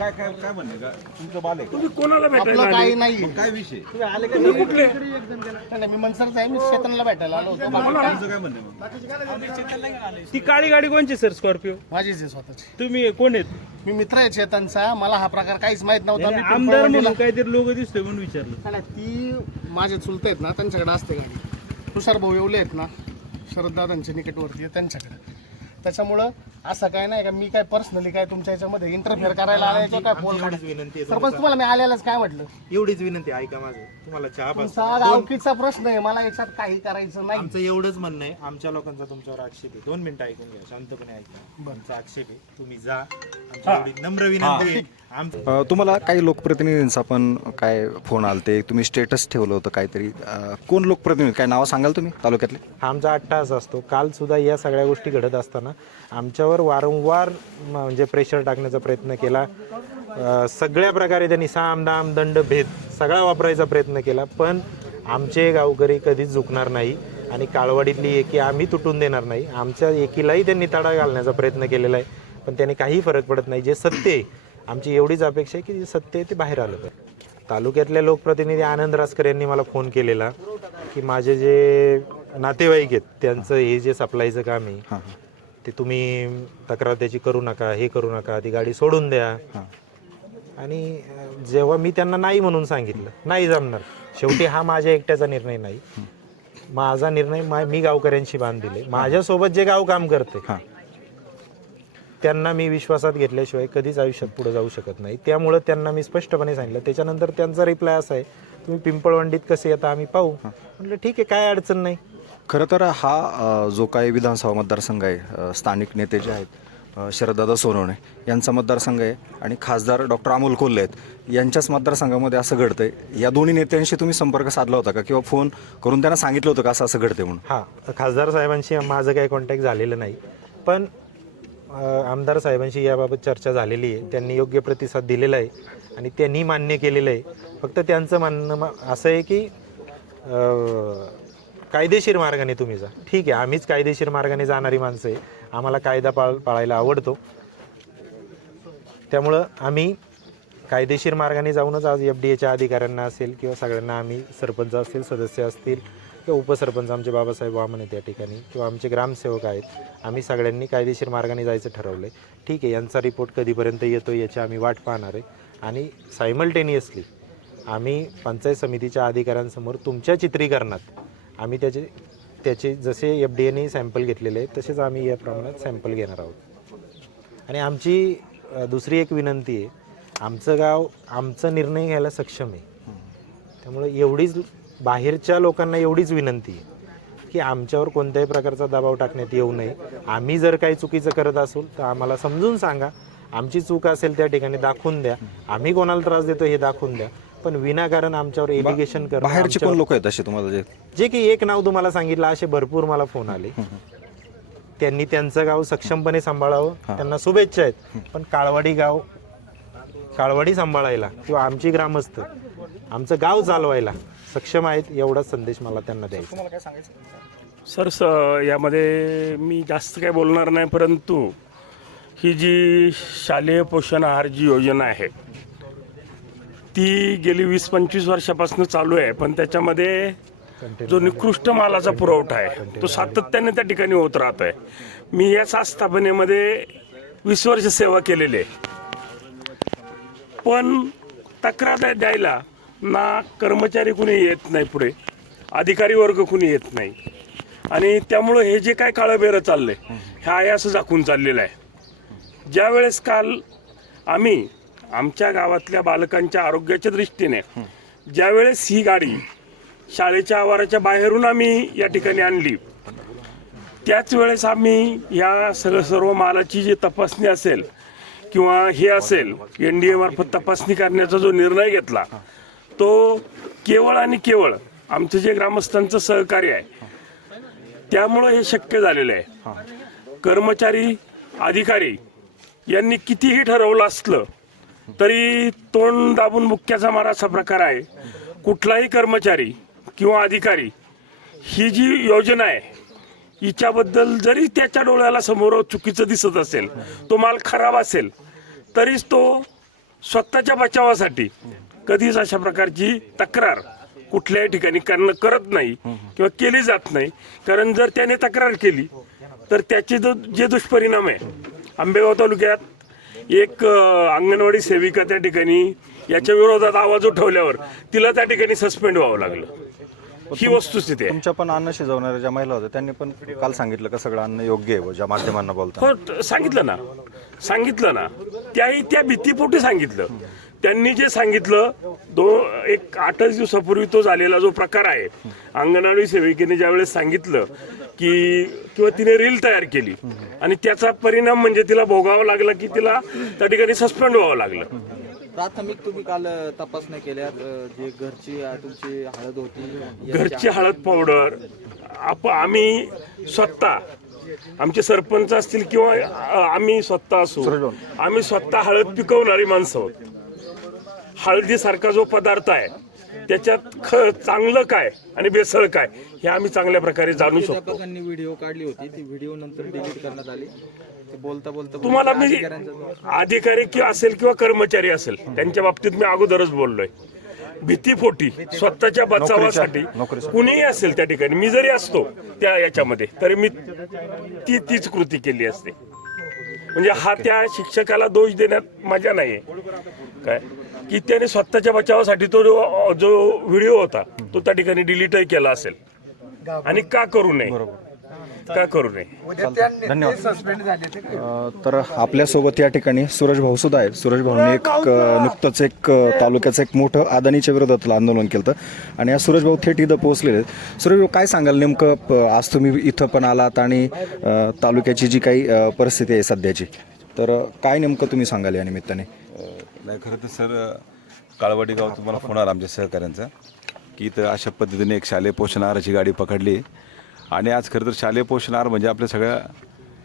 काय काय काय म्हणणे का तुमचं बाल आहे तुम्ही कोणाला भेटायला आपलं आले? काही नाही काय विषय तुम्ही कुठले? मी मनसरचा आहे. मी शेतांना भेटायला आलो होतो. तुमचं काय म्हणणे मग ती काळी गाडी कोणची सर स्कॉर्पिओ? माझीच आहे स्वतःची. तुम्ही कोण आहेत? मी मित्र आहे शेतांचा. मला हा प्रकार काहीच माहित नव्हता. मी आमदार पिंपळवंडीला- म्हणून काहीतरी लोक दिसतोय म्हणून विचारलं. नाही, ती माझे चुलते आहेत ना, त्यांच्याकडे असते गाडी. तुषार भाऊ येवले आहेत ना, शरददादांच्या निकटवर्ती आहे, त्यांच्याकडे. त्याच्यामुळं असं काय नाही का मी काय पर्सनली काय तुमच्या याच्यामध्ये इंटरफेअर करायला आलाय काय फोन विनंती सरपंच तुम्हाला मी आल्यालाच काय म्हटलं एवढीच विनंती ऐका माझं तुम्हाला चहा पास तुमचा गावकीचा प्रश्न आहे. मला याच्यात काही करायचं नाही. आमचं एवढंच म्हणणं आहे आमच्या लोकांचा तुमच्यावर आक्षेप आहे 2 मिनिटं ऐकून घ्या शांतपणे ऐका आमचा आक्षेप आहे तुम्ही जा आमची एवढी नम्र विनंती आहे तुम्हाला काही लोकप्रतिनिधींचा पण काय फोन आलते, तुम्ही स्टेटस ठेवलं होतं काहीतरी, कोण लोकप्रतिनिधी काय नाव सांगाल तुम्ही तालुक्यातले? आमचा 8 तास असतो. काल सुद्धा या सगळ्या गोष्टी घडत असताना आमच्यावर वारंवार म्हणजे प्रेशर टाकण्याचा प्रयत्न केला. सगळ्या प्रकारे त्यांनी साम दाम दंड भेद सगळा वापरायचा प्रयत्न केला, पण आमचे गावकरी कधीच झुकणार नाही आणि काळवाडीतली एकी आम्ही तुटून देणार नाही. आमच्या एकीलाही त्यांनी तडा घालण्याचा प्रयत्न केलेला आहे, पण त्याने काही फरक पडत नाही. जे सत्य आहे आमची एवढीच अपेक्षा आहे की जे सत्य आहे ते बाहेर आलं पाहिजे. तालुक्यातले लोकप्रतिनिधी आनंद रासकर यांनी मला फोन केलेला की माझे जे नातेवाईक आहेत त्यांचं हे जे सप्लायचं काम आहे ते तुम्ही तक्रार त्याची करू नका, हे करू नका, ती गाडी सोडून द्या. आणि जेव्हा मी त्यांना नाही म्हणून सांगितलं नाही जमणार, शेवटी हा माझ्या एकट्याचा निर्णय नाही, माझा निर्णय मी गावकऱ्यांशी बांध दिले. माझ्यासोबत जे गाव काम करते त्यांना मी विश्वासात घेतल्याशिवाय कधीच आयुष्यात पुढे जाऊ शकत नाही. त्यामुळे त्यांना मी स्पष्टपणे सांगितलं. त्याच्यानंतर त्यांचा रिप्लाय असा आहे तुम्ही पिंपळवंडीत कसे येता आम्ही पाहू. म्हटलं ठीक आहे काय अडचण नाही. खरं तर हा जो काही विधानसभा मतदारसंघ आहे, स्थानिक नेते जे आहेत शरददादा सोनवणे यांचा मतदारसंघ आहे आणि खासदार डॉक्टर अमोल कोल्हे आहेत यांच्याच मतदारसंघामध्ये असं घडतंय. या दोन्ही नेत्यांशी तुम्ही संपर्क साधला होता का किंवा फोन करून त्यांना सांगितलं होतं का असं असं घडतंय म्हणून? हां, खासदार साहेबांशी माझं काही कॉन्टॅक्ट झालेलं नाही, पण आमदार साहेबांशी याबाबत चर्चा झालेली आहे. त्यांनी योग्य प्रतिसाद दिलेला आहे आणि त्यांनी मान्य केलेलं आहे. फक्त त्यांचं म्हणणं असं आहे की कायदेशीर मार्गाने तुम्ही जा. ठीक आहे, आम्हीच कायदेशीर मार्गाने जाणारी माणसं आहे, आम्हाला कायदा पाळायला आवडतो. त्यामुळं आम्ही कायदेशीर मार्गाने जाऊनच आज FDAच्या अधिकाऱ्यांना असेल किंवा सगळ्यांना आम्ही सरपंच असतील, सदस्य असतील किंवा उपसरपंच आमचे बाबासाहेब वामन आहेत त्या ठिकाणी किंवा आमचे ग्रामसेवक आहेत, आम्ही सगळ्यांनी कायदेशीर मार्गाने जायचं ठरवलं आहे. ठीक आहे, यांचा रिपोर्ट कधीपर्यंत येतो याची आम्ही वाट पाहणार आहे आणि सायमल्टेनियसली आम्ही पंचायत समितीच्या अधिकाऱ्यांसमोर तुमच्या चित्रीकरणात आम्ही त्याचे जसे FDAने सॅम्पल घेतलेले आहेत तसेच आम्ही या प्रमाणात सॅम्पल घेणार आहोत. आणि आमची दुसरी एक विनंती आहे, आमचं गाव आमचा निर्णय घ्यायला सक्षम आहे. त्यामुळे एवढीच बाहेरच्या लोकांना एवढीच विनंती आहे की आमच्यावर कोणत्याही प्रकारचा दबाव टाकण्यात येऊ नये. आम्ही जर काही चुकीचं करत असू तर आम्हाला समजून सांगा, आमची चूक असेल त्या ठिकाणी दाखवून द्या, आम्ही कोणाला त्रास देतो हे दाखवून द्या, पण विनाकारण आमच्यावर एलिगेशन करणं. बाहेरचे कोण लोक आहेत असे तुम्हाला जे की एक नाव तुम्हाला सांगितलं असे भरपूर मला फोन आले. त्यांनी त्यांचं गाव सक्षमपणे सांभाळावं, त्यांना शुभेच्छा आहेत, पण काळवाडी सांभाळायला किंवा आमची ग्रामस्थ आमचं गाव चालवायला सक्षम आहेत एवढाच संदेश मला त्यांना द्यायचा. सर यामध्ये मी जास्त काही बोलणार नाही, परंतु ही जी शालेय पोषण आहार जी योजना आहे ती गेली 20-25 वर्षापासून चालू आहे, पण त्याच्यामध्ये जो निकृष्ट मालाचा पुरवठा आहे तो सातत्याने त्या ठिकाणी होत राहत आहे. मी या स्थापनेमध्ये 20 वर्ष सेवा केलेली आहे, पण तक्रार द्यायला ना कर्मचारी कुणी येत नाही, पुढे अधिकारी वर्ग कुणी येत नाही आणि त्यामुळं हे जे काय काळं चाललंय हे आहे असं दाखवून चाललेलं आहे. ज्यावेळेस काल आम्ही आमच्या गावातल्या बालकांच्या आरोग्याच्या दृष्टीने ज्यावेळेस ही गाडी शाळेच्या आवाराच्या बाहेरून आम्ही या ठिकाणी आणली, त्याच वेळेस आम्ही या सर्व मालाची जी तपासणी असेल किंवा हे असेल NDA मार्फत तपासणी करण्याचा जो निर्णय घेतला तो केवळ आणि केवळ आमचं जे ग्रामस्थांचं सहकार्य आहे त्यामुळं हे शक्य झालेलं आहे. कर्मचारी अधिकारी यांनी कितीही ठरवलं असलं तरी तोंड दाबून बुक्क्याचा मारा असा प्रकार आहे. कुठलाही कर्मचारी किंवा अधिकारी ही जी योजना आहे हिच्याबद्दल जरी त्याच्या डोळ्याला समोर चुकीचं दिसत असेल, तो माल खराब असेल तरीच तो स्वतःच्या बचावासाठी कधीच अशा प्रकारची तक्रार कुठल्याही ठिकाणी करत नाही किंवा केली जात नाही. कारण जर त्याने तक्रार केली तर त्याचे जे दुष्परिणाम आहे, आंबेगाव तालुक्यात एक अंगणवाडी सेविका त्या ठिकाणी याच्या विरोधात आवाज उठवल्यावर तिला त्या ठिकाणी सस्पेंड व्हावं लागलं. ही वस्तुस्थिती आहे. तुमच्या पण अन्न शिजवणाऱ्या ज्या महिला होत्या त्यांनी पण काल सांगितलं का सगळं अन्न योग्य आहे ज्या माध्यमांना बोलतात. हो, सांगितलं ना त्याही त्या भीतीपोटी सांगितलं. त्यांनी जे सांगितलं एक 8 दिवसापूर्वी तो झालेला जो प्रकार आहे, अंगणवाडी सेविकेने ज्यावेळेस सांगितलं की किंवा तिने रील तयार केली आणि त्याचा परिणाम म्हणजे तिला भोगावं लागला की तिला त्या ठिकाणी सस्पेंड व्हावं लागलं. प्राथमिक तुम्ही काल तपासण्या केल्या, जे घरची तुमची हळद होती, घरची हळद पावडर आम्ही स्वतः, आमचे सरपंच असतील किंवा आम्ही स्वतः असू, आम्ही स्वतः हळद पिकवणारी माणसं आहोत. हळदीसारखा जो पदार्थ आहे त्याच्यात चांगलं काय आणि बेसळ काय हे आम्ही चांगल्या प्रकारे जाणू शकतो. प्राध्यापकांनी व्हिडिओ काढली होती, ती व्हिडिओ नंतर डिलीट करण्यात आली. ते बोलता तुम्हाला मी अधिकारी किंवा असेल किंवा कर्मचारी असेल त्यांच्या बाबतीत मी अगोदरच बोललोय. भीतीपोटी स्वतःच्या बचावासाठी कुणीही असेल त्या ठिकाणी, मी जरी असतो त्या याच्यामध्ये तरी मी तीच कृती केली असते. म्हणजे हा त्या शिक्षकाला दोष देण्यात मजा नाहीये काय की त्याने स्वतःच्या बचावासाठी तो जो व्हिडिओ होता तो त्या ठिकाणी डिलीटही केला असेल. आणि का करू नये. धन्यवाद. तर आपल्यासोबत या ठिकाणी सूरज भाऊ सुद्धा आहेत. सूरज भाऊने नुकतंच एक तालुक्याचं एक मोठं अदानीच्या विरोधातलं आंदोलन केलं आणि या सूरज भाऊ थेट इथं पोहोचलेले आहेत. सूरज भाऊ, काय सांगाल नेमकं, आज तुम्ही इथं पण आलात आणि तालुक्याची जी काही परिस्थिती आहे सध्याची, तर काय नेमकं तुम्ही सांगाल या निमित्ताने? नाही, खरं तर सर काळवाडी गाव तुम्हाला फोन आला आमच्या सहकाऱ्यांचा की इथं अशा पद्धतीने एक शालेय पोषण आहाराची गाडी पकडली. आणि आज खरं तर शालेय पोषण आहार म्हणजे आपल्या सगळ्या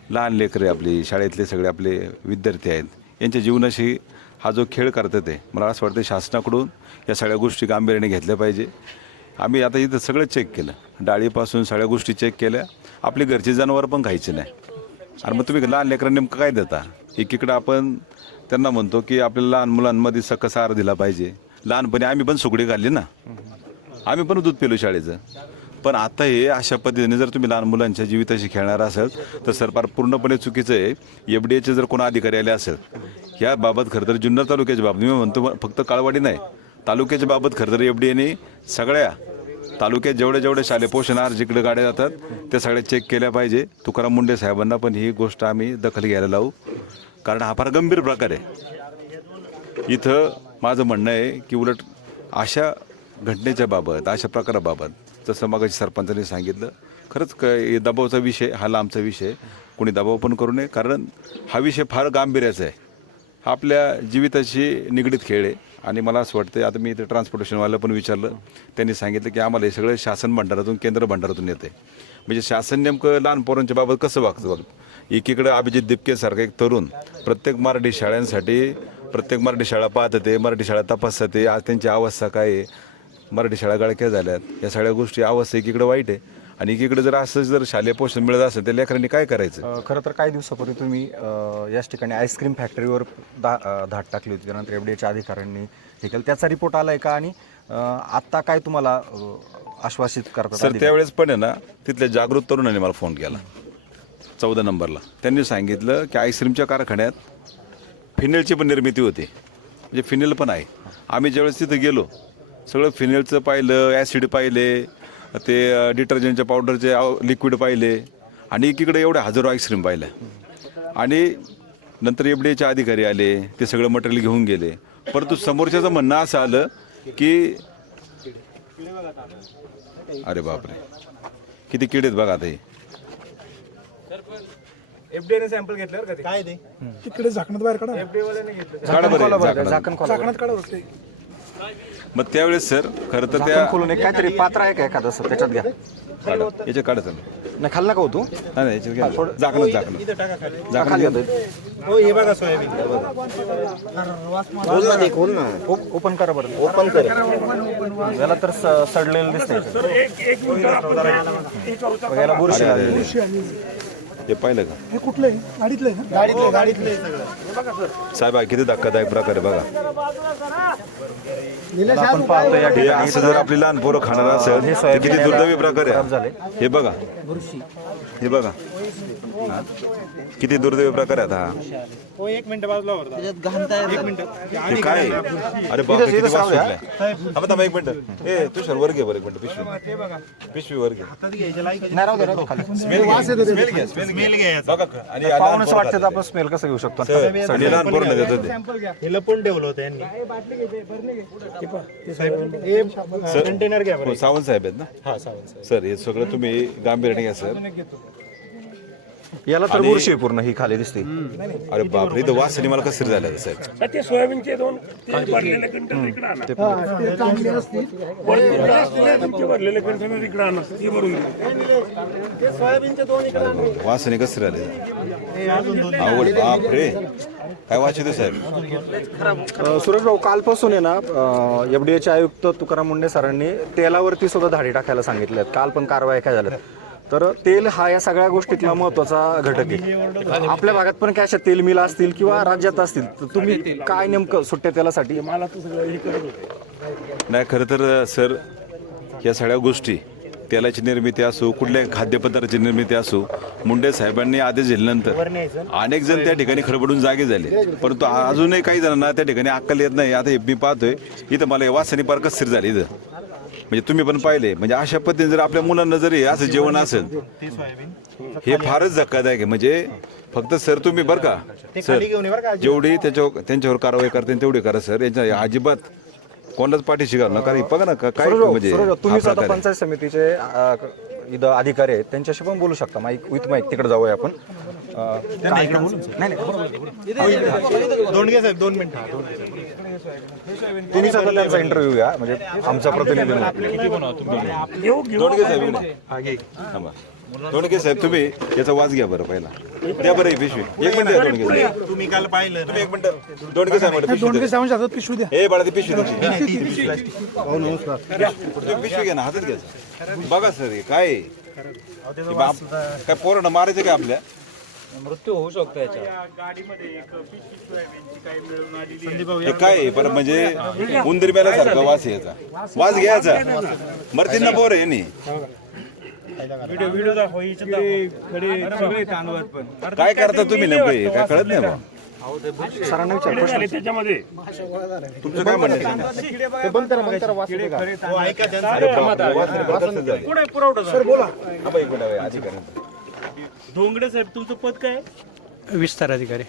लहान लेकरे, आपली शाळेतले सगळे आपले विद्यार्थी आहेत, यांच्या जीवनाशी हा जो खेळ करतात आहे, मला असं वाटतं शासनाकडून या सगळ्या गोष्टी गांभीर्याने घेतल्या पाहिजे. आम्ही आता इथं सगळं चेक केलं, डाळीपासून सगळ्या गोष्टी चेक केल्या. आपली घरची जनावर पण खायची नाही. आणि मग तुम्ही लहान लेकरांना नेमकं काय देता? एकीकडं आपण त्यांना म्हणतो की आपल्याला लहान मुलांमध्ये सकस आहार दिला पाहिजे. लहानपणी आम्ही पण सुकडी घालली ना, आम्ही पण दूध पिलो शाळेचं. पण आता हे अशा पद्धतीने जर तुम्ही लहान मुलांच्या जीविताशी खेळणार असाल तर सरकार पूर्णपणे चुकीचं आहे. FDAचे जर कोण अधिकारी आले असेल याबाबत खरं तर जुन्नर तालुक्याच्या बाबत, मी म्हणतो फक्त काळवाडी नाही, तालुक्याच्या बाबत खरं तर FDAने सगळ्या तालुक्यात जेवढे शालेय पोषण आहार जिकडे गाड्या जातात त्या सगळ्या चेक केल्या पाहिजे. तुकाराम मुंडे साहेबांना पण ही गोष्ट आम्ही दखल घ्यायला लावू, कारण हा फार गंभीर प्रकार आहे. इथं माझं म्हणणं आहे की उलट अशा घटनेच्या बाबत, अशा प्रकाराबाबत, जसं मगाशी सरपंचांनी सांगितलं, खरंच दबावाचा विषय हा लांबचा विषय, कोणी दबाव पण करू नये, कारण हा विषय फार गांभीर्याचा आहे. हा आपल्या जीविताशी निगडीत खेळ आहे. आणि मला असं वाटतं, आता मी इथे ट्रान्सपोर्टेशनवाला पण विचारलं, त्यांनी सांगितलं की आम्हाला हे सगळं शासन भंडारातून, केंद्र भंडारातून येते. म्हणजे शासन नेमकं लहान पोरांच्या बाबत कसं वागतं? एकीकडे अभिजित दिपकेसारखा एक तरुण प्रत्येक मराठी शाळांसाठी प्रत्येक मराठी शाळा पाहत होते, मराठी शाळा तपासते, आज त्यांची अवस्था काय आहे, मराठी शाळा गळक्या झाल्यात, या सगळ्या गोष्टी अवस्था एकीकडे वाईट आहे. आणि एकीकडे जर असं जर शालेय पोषण मिळत असेल तर लेकरांनी काय करायचं? खरं तर काही दिवसापूर्वी तुम्ही याच ठिकाणी आईस्क्रीम फॅक्टरीवर धाड टाकली होती, त्यानंतर FDAच्या अधिकाऱ्यांनी हे केलं, त्याचा रिपोर्ट आलाय का? आणि आत्ता काय तुम्हाला आश्वासित करतात? सर त्यावेळेस पण आहे ना, तिथल्या जागृत तरुणांनी मला फोन केला 14 नंबरला. त्यांनी सांगितलं की आईस्क्रीमच्या कारखान्यात फिनेलची पण निर्मिती होते, म्हणजे फिनेल पण आहे. आम्ही ज्यावेळेस तिथं गेलो सगळं फिनेलचं पाहिलं, ॲसिड पाहिले, ते डिटर्जंटच्या पावडरचे लिक्विड पाहिले, आणि एकीकडे एवढ्या हजारो आईस्क्रीम पाहिल्या. आणि नंतर FDAचे अधिकारी आले, ते सगळं मटेरियल घेऊन गेले. परंतु समोरच्याचं म्हणणं असं आलं की अरे बापरे किती किडे आहेत बघा. आता हे FDAने सॅम्पल घेतल्यावर का काय ते तिकडे झाकणात बाहेर काढा. FDA वाल्याने घेतलं, झाकणात काढा होते. मग त्यावेळेस सर खरं तर त्या खोलून एक काहीतरी पात्र आहे का एखादं असं त्याच्यात घ्या, याच्या काढायचं नाही खाल नका होतो, नाही याच्यात घ्या, झाकणं खाली हो हे बघा सोयाबीन ओपन करा बरं, ओपन कर. याला तर सडलेलं दिसतंय, याला बुरशी लागलेली. हे पाहिलं का? हे कुठलं आहे? गाडीतलं आहे ना? गाडीतलं सगळं. साहेब किती धक्कादायक प्रकार आहे बघा. आपण पाहतो या हे असं जर आपली लहान पोरं खाणार असेल तर किती दुर्दैवी प्रकार आहे. हे बघा, हे बघा हा. किती दुर्दैवी प्रकार आहे हा. हे काय आहे? अरे बापरे, किती वास सुटलाय. थांबा थांबा 1 मिनिट. ए तुषार वर घे बरं 1 मिनिट. पिशवी वर घे. स्मेल घ्या, स्मेल घ्या बघा. आणि पाहूनच वाटतं तर आपण स्मेल कसं घेऊ शकतो. आणि लहान पोरं देतात ते. हे लपून ठेवलं होतं यांनी. कंटेनर घ्या बरं. हो, सावंत साहेब आहेत ना. हा सावंत सर हे सगळं तुम्ही गांभीर्याने घ्या सर. याला तर बुरशी आहे पूर्ण ही खाली दिसते. अरे बापरे, इथं वासनी मला कसं झालं साहेब. ते सोयाबीनचे 2 ते भरलेले कंटेनर इकडे आणा. वरती भरलेले कंटेनर इकडे आणा. हे भरून घ्या. वासनी कसं झाले. आवड बापरे, काय वाच येतो साहेब. सुरेश भाऊ, कालपासून आहे ना FDAचे आयुक्त तुकाराम मुंडे सरांनी तेलावरती सुद्धा धाडी टाकायला सांगितले आहेत. काल पण कारवाया काय झाल्या. तर तेल हा या सगळ्या गोष्टीतला महत्वाचा घटक आहे. आपल्या भागात पण काय अशा तेल मिल असतील किंवा राज्यात असतील तर तुम्ही काय नेमकं सुट्ट्या तेलासाठी. नाही खरं तर सर या सगळ्या गोष्टी तेलाची निर्मिती असो, कुठल्याही खाद्यपदार्थाची निर्मिती असो, मुंडे साहेबांनी आदेश दिल्यानंतर अनेक जण त्या ठिकाणी खडबडून जागे झाले. परंतु अजूनही काही जणांना त्या ठिकाणी अक्कल येत नाही. आता हे मी पाहतोय इथं मला वासनी पार कसर झाली इथं. म्हणजे तुम्ही पण पाहिले. म्हणजे अशा पद्धतीने जर आपल्या मुलांना जरी असं जेवण असेल हे फारच धक्कादायक आहे. म्हणजे फक्त सर तुम्ही बरं का सर जेवढी त्यांच्यावर कारवाई करता येईल तेवढी करा सर. यांच्या अजिबात कोणाच पाठीशी घालू नका. बघा ना काय म्हणजे तुम्ही स्वतः पंचायत समितीचे इथं अधिकारी आहेत, त्यांच्याशी पण बोलू शकता. माईक विथ माईक तिकडे जाऊया आपण. दोंडगे साहेब 2 मिनिटं. तुम्ही स्वतः त्यांचा इंटरव्ह्यू घ्या, म्हणजे आमचा प्रतिनिधी. दोंडगे साहेब थांबा. दोंडगे साहेब तुम्ही याचा वास घ्या बरं पहिला. द्या बरं ही पिशवी. 1 मिनिट द्या दोंडगे साहेब. तुम्ही काल पाहिलं. तुम्ही 1 मिनिट दोंडगे साहेब पिशवी द्या. ए बाळा ती पिशवी तुमची. तुम्ही पिशवी घ्या ना, हातात घ्यायचं. बघा सर हे काय आहे? हे बाप काय पोरांना मारायचं काय आपल्या. मृत्यू होऊ शकतो याच्या. हे काय आहे? परत म्हणजे उंदीर मेल्यासारखा वास आहे याचा. वास घ्यायचा. मरतील ना पोर आहे. काय करता तुम्ही नेमकं काय कळत नाही बा. सरांना विचार. झाले त्याच्यामध्ये. तुमचं काय म्हणणं आहे? धोंगडे साहेब तुमचं पद काय? विस्तार अधिकारी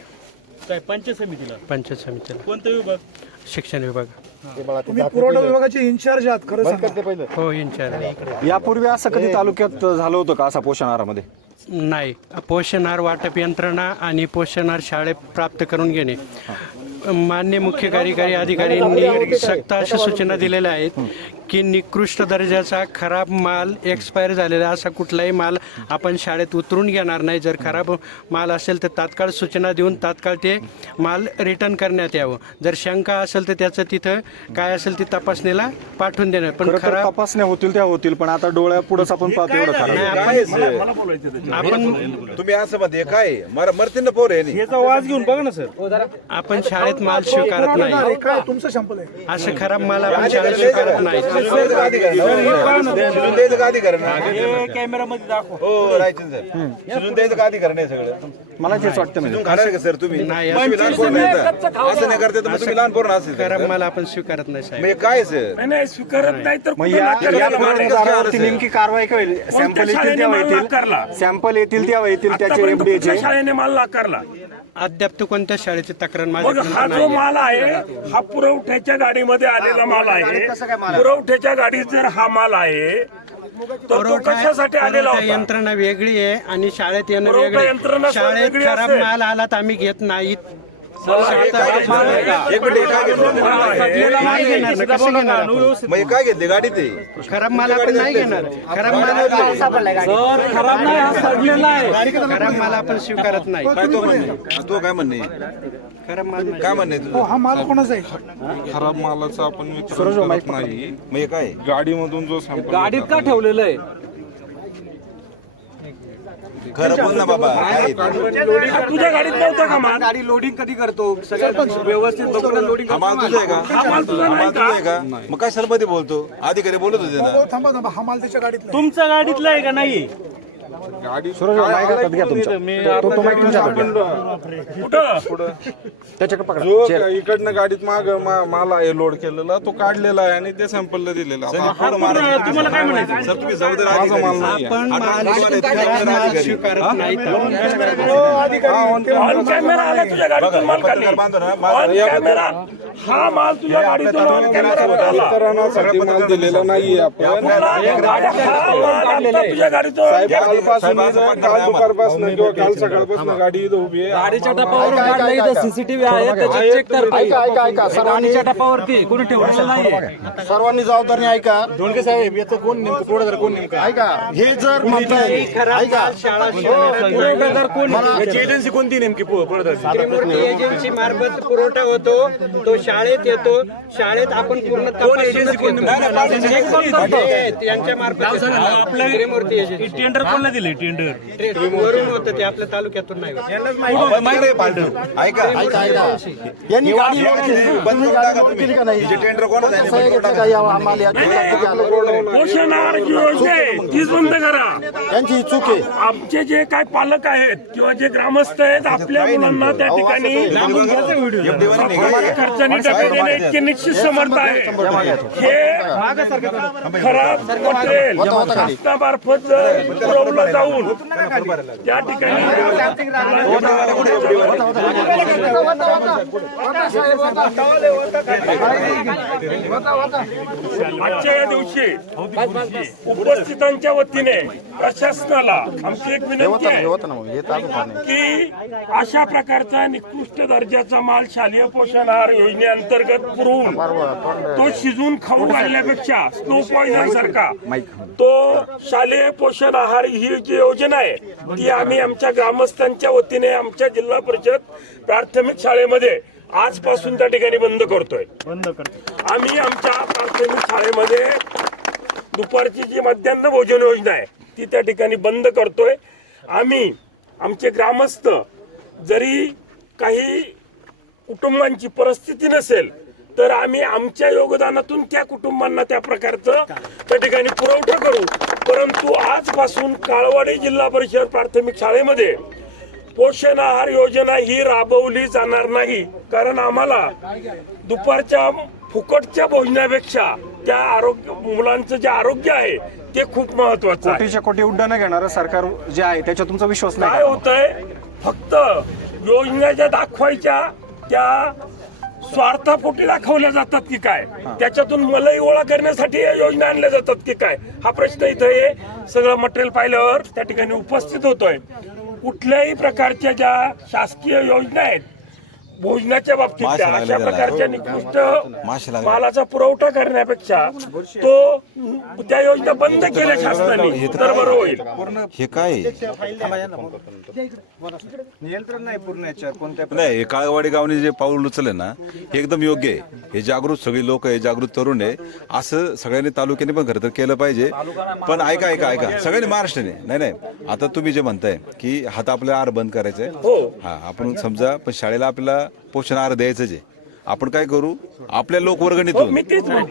काय पंचायत समितीला? पंचायत समितीला कोणता विभाग? शिक्षण विभाग. पुरवठा विभागाचे इन्चार्ज आहात खरं सांगा. हो इन्चार्ज. यापूर्वी असं कधी तालुक्यात झालं होतं का असा पोषण आहारामध्ये. नाही, पोषण आहार वाटप यंत्रणा आणि पोषण आहार शाळेत प्राप्त करून घेणे. मान्य मुख्य कार्यकारी अधिकाऱ्यांनी सक्त अशा सूचना दिलेल्या आहेत की निकृष्ट दर्जाचा खराब माल, एक्सपायर झालेला असा कुठलाही माल आपण शाळेत उतरून घेणार नाही. जर खराब माल असेल तर तात्काळ सूचना देऊन तात्काळ ते माल रिटर्न करण्यात यावं. जर शंका असेल तर त्याचं तिथं काय असेल ती तपासणीला पाठवून देणं. पण खराब तपासण्या होतील त्या होतील, पण आता डोळ्यापुढंच आपण पाहतो एवढं खराब. आपण तुम्ही असं म्हणते काय मरतील ना पोर आहे. याचा वास घेऊन बघा ना सर. आपण शाळेत माल स्वीकारत नाही. काय तुमचं संपल आहे. असं खराब माल आपण शाळेत स्वीकारत नाही. कॅमेरामध्ये दाखव. हो रायचंद साहेब शिजून द्यायचं का अधिकार नाही सगळं. मला तेच वाटतं. म्हणजे खाणार का सर तुम्ही. नाही, तुम्ही लहान पोरं नाही तर. असं नाही करते तर मग तुम्ही लहान पोरं असेल खराब माल आपण स्वीकारत नाही साहेब. म्हणजे काय सर. नाही स्वीकारत नाही तर मग कुठं या नाकारला मारायचं? आधारावरती नेमकी कारवाई काय होईल. सॅम्पल येतील तेव्हा येतील. सॅम्पल येतील तेव्हा येतील त्याचे आतापर्यंत कुठल्या FDAचे. शाळेने माल नाकारला? अद्याप तो कोणत्या शाळेची तक्रार मग माझ्याकडे हा जो माल आहे हा पुरवठ्याच्या गाडीमध्ये आलेला माल आहे. पुरवठ्याच्या गाडीत जर हा माल आहे तर तो कशासाठी आलेला पुरवठा होता? यंत्रणा वेगळी आहे आणि शाळेत येणं पुरवठा वेगळी. यंत्रणा शाळेत वेगळी खराब असेल. माल आला तर आम्ही घेत नाहीत. एक मिनिट काय घेतलं. नाही घेणार ना, कसं घेणार आपण? मग हे काय घेतले गाडी ते. खराब माल आपण नाही घेणार. खराब माल खराब माल आपण स्वीकारत नाही. काय तो म्हणणे तो काय म्हणणे खराब माल नाही. काय म्हणणे तुझं. हा माल कोणाचा आहे. खराब मालाचा आपण वितरण करत नाही. मग हे काय गाडीमधून जो सॅम्पल गाडीत का ठेवलेलं आहे? खरं बोल ना बाबा काय तुझ्या गाडीत नव्हता का माल? गाडी लोडिंग कधी करतो सगळं व्यवस्थित बघून लोडिंग हा माल तुझा आहे का हा माल तुझा हा नाही माल तुझा आहे का? का मग काय सरपंच बोलतो अधिकारी बोलत होते ना तुमचा गाडीतला आहे का नाही? गाडी जो इकडनं गाडीत माल आहे लोड केलेला तो काढलेला आहे आणि ते सॅम्पलला दिलेला आता तुम्हाला काय म्हणायचं? सर तुम्ही जबाबदार माझा माल नाही आहे. पण माल स्वीकारत नाही ऑन कॅमेरा आला तुझ्या गाडीतून माल खाली. ऑन कॅमेरा हा माल तुझ्या गाडीतून ऑन कॅमेरा आला. इतरांसाठी माल दिलेला नाहीये आपण हा माल आता तुझ्या गाडीतून on camera- कालपासून काल दुपारपासून किंवा काल सकाळपासून गाडी इथं उभी आहे. गाडीच्या टपावर काढलं इथं सीसीटीव्ही आहे त्याच्यात चेक करता येईल. गाडीच्या टपावरती कोणी ठेवलेलं नाहीये. सर्वांनी जबाबदारी ऐका धोंडके साहेब याचं कोण नेमकं पुढे कोण नेमकं ऐका हे जर म्हणताय ऐका पुरवठादार कोण याची एजन्सी कोणती नेमकी त्रिमूर्ती एजन्सी मार्फत पुरवठा होतो, तो शाळेत येतो, शाळेत आपण पूर्ण तपासूनच घेतो. चेक पण करतो. त्यांच्या मार्फत आपलं त्रिमूर्ती एजन्सी टेंडर कोणला दिले? टेंडर वरून होतं ते आपल्या तालुक्यातून नाही होत. ऐका ऐका यांनी गाडी लोड केली बंद करून टाका तुम्ही. का नाही हिचे टेंडर कोण आहे? कसं आहे का या आम्हाला या पोषण आहार जी योजना आहे तीच बंद करा. यांची चूक आहे आमचे जे काय पालक आहेत किंवा जे ग्रामस्थ आहेत आपल्या मुलांना त्या ठिकाणी खर्चाने डबे देणे इतके निश्चित समर्थ आहे. हे खराब मटेरियल शासनामार्फत पुरवलं जाऊन त्या ठिकाणी आजच्या या दिवशी उपस्थितांच्या वतीने प्रशासनाला आमची एक विनंती आहे की अशा प्रकारचा निकृष्ट दर्जाचा माल शालेय पोषण आहार योजनेअंतर्गत पुरवून तो शिजून खाऊ घालण्यापेक्षा स्नो पॉइझन सारखा तो शालेय पोषण आहार ही जी योजना आहे ती आम्ही आमच्या ग्रामस्थांच्या वतीने आमच्या जिल्हा परिषद प्राथमिक शाळेमध्ये आजपासून त्या ठिकाणी बंद करतोय. आम्ही आमच्या प्राथमिक शाळेमध्ये दुपारची जी मध्यान्ह भोजन योजना आहे ती त्या ठिकाणी बंद करतोय. आम्ही आमचे ग्रामस्थ जरी काही कुटुंबांची परिस्थिती नसेल तर आम्ही आमच्या योगदानातून त्या कुटुंबांना त्या प्रकारचं त्या ठिकाणी पुरवठा करू. परंतु आजपासून काळवाडी जिल्हा परिषद प्राथमिक शाळेमध्ये पोषण आहार योजना ही राबवली जाणार नाही. कारण आम्हाला दुपारच्या फुकटच्या भोजनापेक्षा त्या आरोग्य मुलांचं जे आरोग्य आहे ते खूप महत्वाचं आहे. कोटीच्या कोटी उड्डाणं घेणारं सरकार जे आहे त्याच्यात तुमचा विश्वास काय होतंय फक्त योजना ज्या दाखवायच्या त्या स्वार्थापोटी दाखवल्या जातात की काय, त्याच्यातून मलाई गोळा करण्यासाठी या योजना आणल्या जातात की काय, हा प्रश्न इथं हे सगळं मटेरियल पाहिल्यावर त्या ठिकाणी उपस्थित होतोय. कुठल्याही प्रकारच्या ज्या शासकीय योजना आहेत भोजनाच्या बाबतीत त्या अशा प्रकारच्या निकृष्ट मालाचा पुरवठा करण्यापेक्षा तो त्या योजना बंद केल्या शासनाने तर बरं होईल. हे काय नियंत्रण नाही पूर्ण याच्यावर कोणत्या नाही, हे काळवाडी गावने जे पाऊल उचललं ना हे एकदम योग्य आहे. हे जागृत सगळी लोक आहे, जागृत तरुण आहे, असं सगळ्यांनी तालुक्याने पण खरं तर केलं पाहिजे. पण ऐका ऐका ऐका सगळ्यांनी महाराष्ट्राने नाही आता तुम्ही जे म्हणताय की हात आपल्याला आहार बंद करायचंय, हा आपण समजा पण शाळेला आपल्याला पोषण आहार द्यायचं जे आपण काय करू आपल्या लोकवर्गणीतून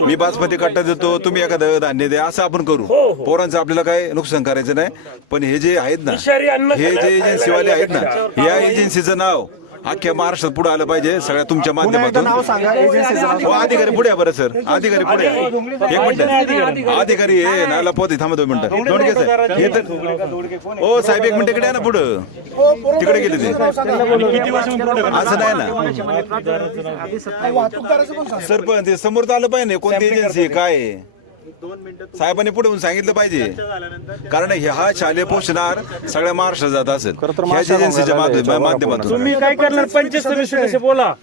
मी बासमती कट्टा देतो तुम्ही एखादं धान्य द्या असं आपण करू. पोरांचं आपल्याला काय नुकसान करायचं नाही. पण हे जे आहेत ना हे जे एजन्सीवाले आहेत ना या एजन्सीचं नाव अख्ख्या महाराष्ट्रात पुढे आलं पाहिजे सगळ्या तुमच्या माध्यमातून. अधिकारी पुढे बरं सर, अधिकारी पुढे एक मिनिट अधिकारी हे नाला पोते थांबा 2 मिनिटं. दोडके साहेब हे तर हो साहेब 1 मिनिट इकडे ना पुढं तिकडे गेले ते असं नाही ना सरपंच ते समोर आलं पाहिजे कोणती एजन्सी काय आहे. साहेबांनी पुढे येऊन सांगितलं पाहिजे कारण हा शालेय पोषण आहार सगळ्या महाराष्ट्रात जात असेल ह्याच एजन्सीच्या माध्यमातून. तुम्ही काय करणार? पंचायत समिती बोला.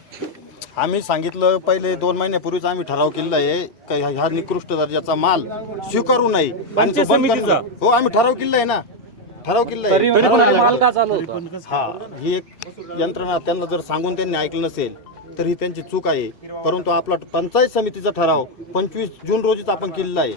आम्ही सांगितलं पहिले 2 महिन्यापूर्वीच आम्ही ठराव केलेला आहे का ह्या निकृष्ट दर्जाचा माल स्वीकारू नये आणि तो बंद करणं. हो आम्ही ठराव केलेला आहे ना, ठराव केलेला आहे. हा ही एक यंत्रणा त्यांना जर सांगून त्यांनी ऐकलं नसेल तर ही त्यांची चूक आहे. परंतु आपला पंचायत समितीचा ठराव 25 जून रोजीच आपण केलेला आहे.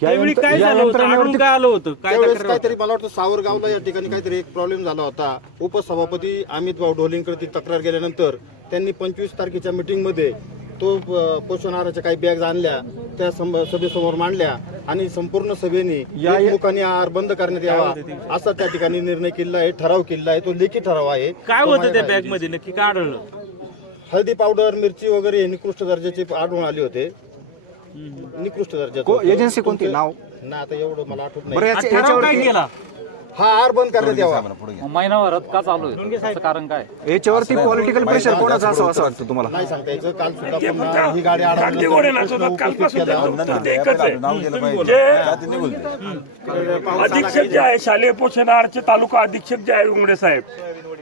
त्यावेळी काय झालं होतं? आढळून काय आलं होतं? काय त्यावेळेस तक्रार काहीतरी मला वाटतं सावरगावला या ठिकाणी काहीतरी एक प्रॉब्लेम झाला होता. उपसभापती अमित भाऊ ढोलेंकडे ती तक्रार गेल्यानंतर त्यांनी 25 तारखेच्या मीटिंगमध्ये तो पोषण आहाराच्या काही बॅग्स आणल्या, त्या सभेसमोर मांडल्या आणि संपूर्ण सभेने एकमुखाने आहार बंद करण्यात यावा असा त्या ठिकाणी निर्णय केला आहे, ठराव केला आहे. तो लेखी ठराव आहे. काय होतं त्या बॅग मध्ये नक्की काय आढळलं? हळदी पावडर, मिरची वगैरे हे निकृष्ट दर्जाचे आढळून आले होते. निकृष्ट दर्जाचे. एजन्सी कोणती नाव? ना आता एवढं मला आठवत बरं नाही. ठराव काय केला? हा आहार बंद करण्यात यावा. महिनाभरात का चालू आहे त्याचं कारण काय? याच्यावरती पॉलिटिकल प्रेशर कोणाचं असावं असं वाटतं तुम्हाला? नाही सांगता यायचं. काल सुद्धा ते पुन्हा ही गाडी कागदी घोडे नाचवतात कालपासून ते एकच आहे. जे अधीक्षक जे आहे शालेय पोषण आहारचे तालुका अधीक्षक जे आहे उंगडे साहेब,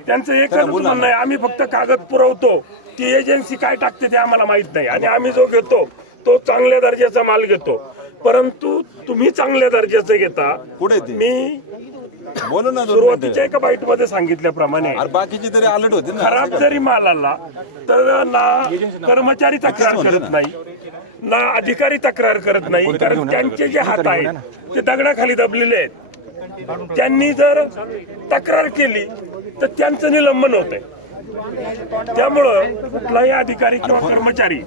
त्यांचं एकच म्हणणं आहे, आम्ही फक्त कागद पुरवतो, ती एजन्सी काय टाकते ते आम्हाला माहित नाही आणि आम्ही जो घेतो तो चांगल्या दर्जाचा माल घेतो. परंतु तुम्ही चांगल्या दर्जाचं घेता. मी बोलू ना सुरुवातीच्या एका बाईट मध्ये सांगितल्याप्रमाणे बाकीची तरी अलर्ट होते ना. खराब जरी माल आला तर ना कर्मचारी तक्रार करत नाही, ना अधिकारी तक्रार करत नाही, कारण त्यांचे जे हात आहेत ते दगडाखाली दबलेले आहेत. त्यांनी जर तक्रार केली तर त्यांचं निलंबन होत आहे. त्यामुळं कुठलाही अधिकारी किंवा कर्मचारी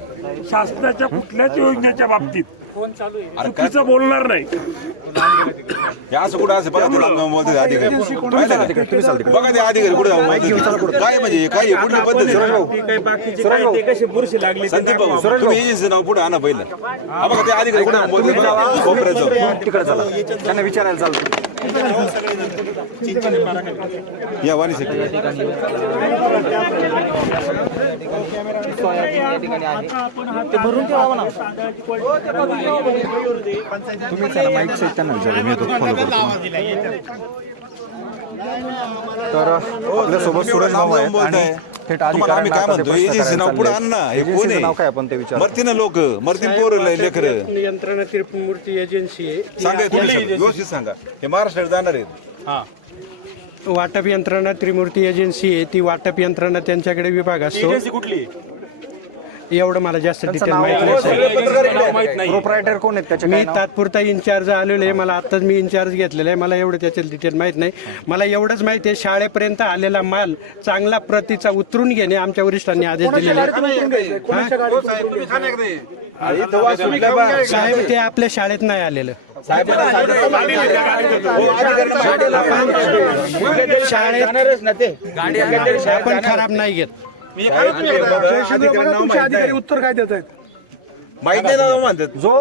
शासनाच्या कुठल्याच योजनेच्या बाबतीत चुकीचं बोलणार नाही. हे असं कुठं असं बघा ते बोलते अधिकारी बघा ते अधिकारी कुठे काय म्हणजे काय कुठली पद्धत काही बाकीचे काय ते कसे बुरशी लागली? संदीप भाऊ तुम्ही एजन्सी नाव पुढे आणा पहिलं. हा बघा ते अधिकारी कुठे बोलते कोपऱ्याचं तिकडे चला, त्यांना विचारायला चालतं. या वाणी सेक्टर तुम्ही चला माईक सहित त्यांना विचारा, मी येतो फॉलो करतो. तर आपल्यासोबत सूरज भाऊ आहेत आणि थेट आम्ही काय म्हणतो एजन्सी नाव पुढे आण ना. हे कोण एजन्सीचं आहे? नाव काय आपण ते विचार. मरती ना लोक मरती पोरं लेकर यंत्रणा त्रिमूर्ती एजन्सी आहे. सांगा तुम्ही व्यवस्थित सांगा. हे महाराष्ट्रात जाणार आहेत. वाटप यंत्रणा त्रिमूर्ती एजन्सी आहे. ती वाटप यंत्रणा त्यांच्याकडे विभाग असतो. एजन्सी कुठली? एवढं मला जास्त डिटेल माहित नाही. प्रोप्रायटर कोण आहेत त्याचे? मी तात्पुरता इन्चार्ज आलेलो आहे. मला आत्ताच मी इन्चार्ज घेतलेला आहे. मला एवढं त्याचे डिटेल माहीत नाही. मला एवढंच माहिती आहे शाळेपर्यंत आलेला माल चांगला प्रतीचा उतरून घेणे आमच्या वरिष्ठांनी आदेश दिलेले आहेत. साहेब ते आपल्या शाळेत नाही आलेलं. शाळेत आपण खराब नाही घेत. अधिकारी उत्तर काय देत आहेत? माहित नाही ना म्हणतात जो